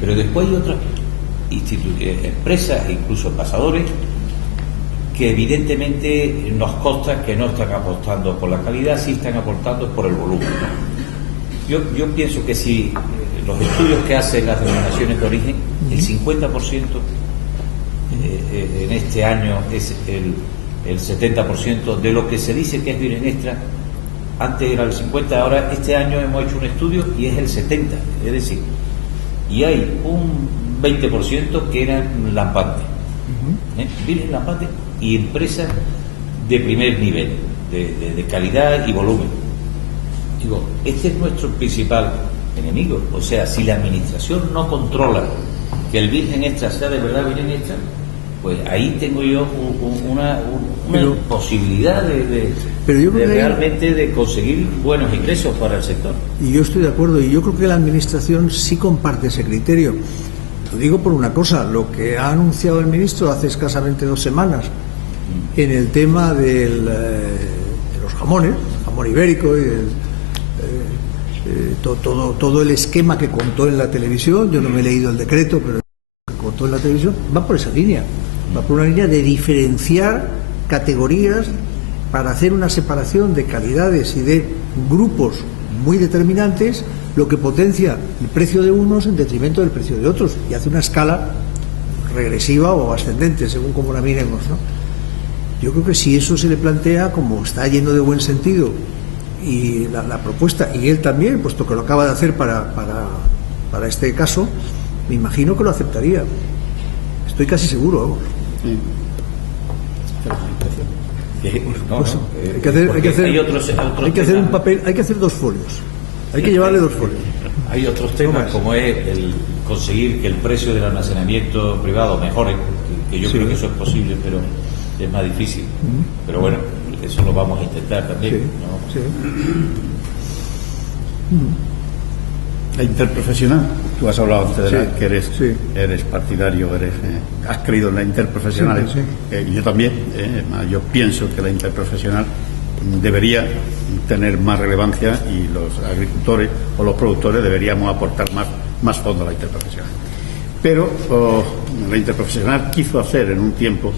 pero después hay otras empresas e incluso envasadores que evidentemente nos consta que no están apostando por la calidad, sí están apostando por el volumen. Yo pienso que si los estudios que hacen las denominaciones de origen, el 50% en este año es el 70% de lo que se dice que es virgen extra. Antes era el 50%, ahora este año hemos hecho un estudio y es el 70%, es decir, y hay un 20% que eran lampantes, virgen lampante y empresas de primer nivel, de calidad y volumen. Digo, este es nuestro principal enemigo. O sea, si la administración no controla que el virgen extra sea de verdad virgen extra, pues ahí tengo yo una posibilidad de realmente de conseguir buenos ingresos para el sector. Y yo estoy de acuerdo, y yo creo que la administración sí comparte ese criterio. Lo digo por una cosa, lo que ha anunciado el ministro hace escasamente 2 semanas en el tema de los jamones, el jamón ibérico y todo el esquema que contó en la televisión. Yo no me he leído el decreto, pero que contó en la televisión va por esa línea, va por una línea de diferenciar categorías para hacer una separación de calidades y de grupos muy determinantes, lo que potencia el precio de unos en detrimento del precio de otros y hace una escala regresiva o ascendente según como la miremos, ¿no? Yo creo que si eso se le plantea, como está yendo de buen sentido y la propuesta, y él también, puesto que lo acaba de hacer para este caso, me imagino que lo aceptaría. Estoy casi seguro, vamos. Hay que hacer un papel, hay que hacer 2 folios. Hay que llevarle 2 folios. Hay otros temas como es el conseguir que el precio del almacenamiento privado mejore, que yo creo que eso es posible, pero es más difícil. Pero bueno, eso lo vamos a intentar también, ¿no? Sí. La interprofesional, tú has hablado antes de que eres partidario, has creído en la interprofesional. Yo también, yo pienso que la interprofesional debería tener más relevancia y los agricultores o los productores deberíamos aportar más fondo a la interprofesional. Pero la interprofesional quiso hacer en un tiempo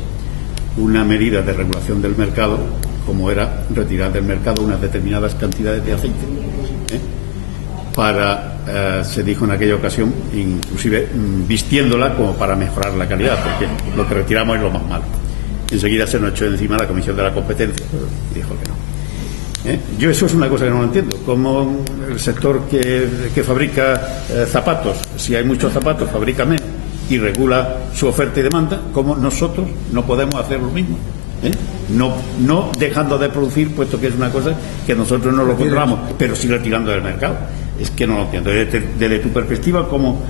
una medida de regulación del mercado, como era retirar del mercado unas determinadas cantidades de aceite, se dijo en aquella ocasión, inclusive vistiéndola como para mejorar la calidad, porque lo que retiramos es lo más malo. Enseguida se nos echó encima la Comisión de la Competencia y dijo que no. Yo eso es una cosa que no lo entiendo. Como el sector que fabrica zapatos, si hay muchos zapatos, fabrica menos y regula su oferta y demanda, como nosotros no podemos hacer lo mismo. No dejando de producir, puesto que es una cosa que nosotros no lo controlamos, pero sí retirando del mercado. Es que no lo entiendo. Desde tu perspectiva como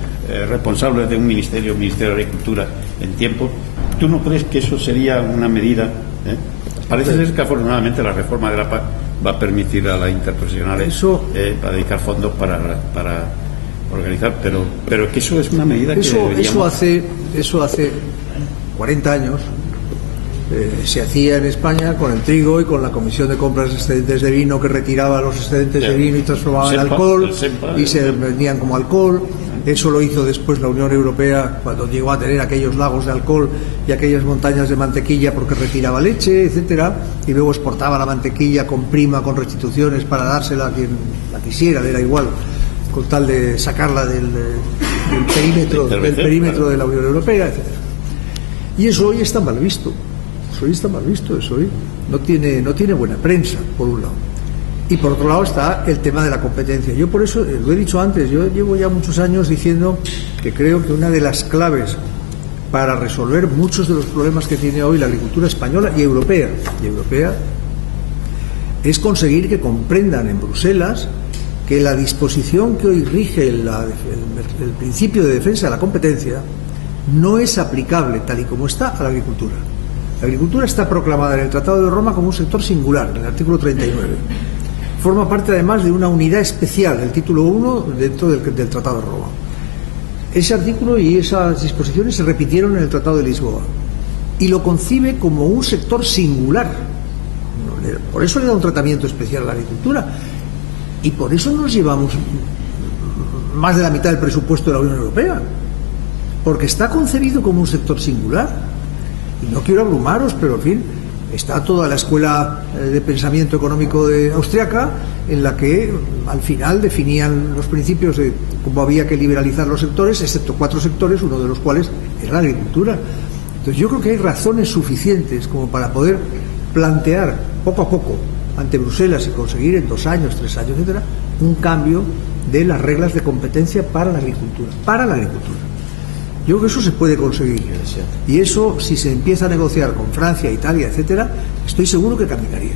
responsable de un Ministerio de Agricultura en tiempo, ¿tú no crees que eso sería una medida? Parece ser que afortunadamente la reforma de la PAC va a permitir a las interprofesionales para dedicar fondos para organizar, pero que eso es una medida que deberíamos... Eso hace 40 años se hacía en España con el trigo y con la Comisión de Compras de Excedentes de Vino, que retiraba los excedentes de vino y transformaba en alcohol y se vendían como alcohol. Eso lo hizo después la Unión Europea cuando llegó a tener aquellos lagos de alcohol y aquellas montañas de mantequilla porque retiraba leche, etcétera, y luego exportaba la mantequilla con prima, con restituciones para dársela a quien la quisiera, le era igual, con tal de sacarla del perímetro de la Unión Europea, etcétera. Y eso hoy está mal visto. Eso hoy no tiene buena prensa, por un lado. Y por otro lado está el tema de la competencia. Yo por eso, lo he dicho antes, yo llevo ya muchos años diciendo que creo que una de las claves para resolver muchos de los problemas que tiene hoy la agricultura española y europea es conseguir que comprendan en Bruselas que la disposición que hoy rige el principio de defensa de la competencia no es aplicable tal y como está a la agricultura. La agricultura está proclamada en el Tratado de Roma como un sector singular, en el artículo 39. Forma parte además de una unidad especial, el título 1 dentro del Tratado de Roma. Ese artículo y esas disposiciones se repitieron en el Tratado de Lisboa y lo concibe como un sector singular. Por eso le da un tratamiento especial a la agricultura y por eso nos llevamos más de la mitad del presupuesto de la Unión Europea, porque está concebido como un sector singular. Y no quiero abrumaros, pero en fin, está toda la escuela de pensamiento económico austriaca en la que al final definían los principios de cómo había que liberalizar los sectores, excepto 4 sectores, uno de los cuales era la agricultura. Entonces yo creo que hay razones suficientes como para poder plantear poco a poco ante Bruselas y conseguir en 2 años, 3 años, etcétera, un cambio de las reglas de competencia para la agricultura. Yo creo que eso se puede conseguir. Y eso, si se empieza a negociar con Francia, Italia, etcétera, estoy seguro que caminaría.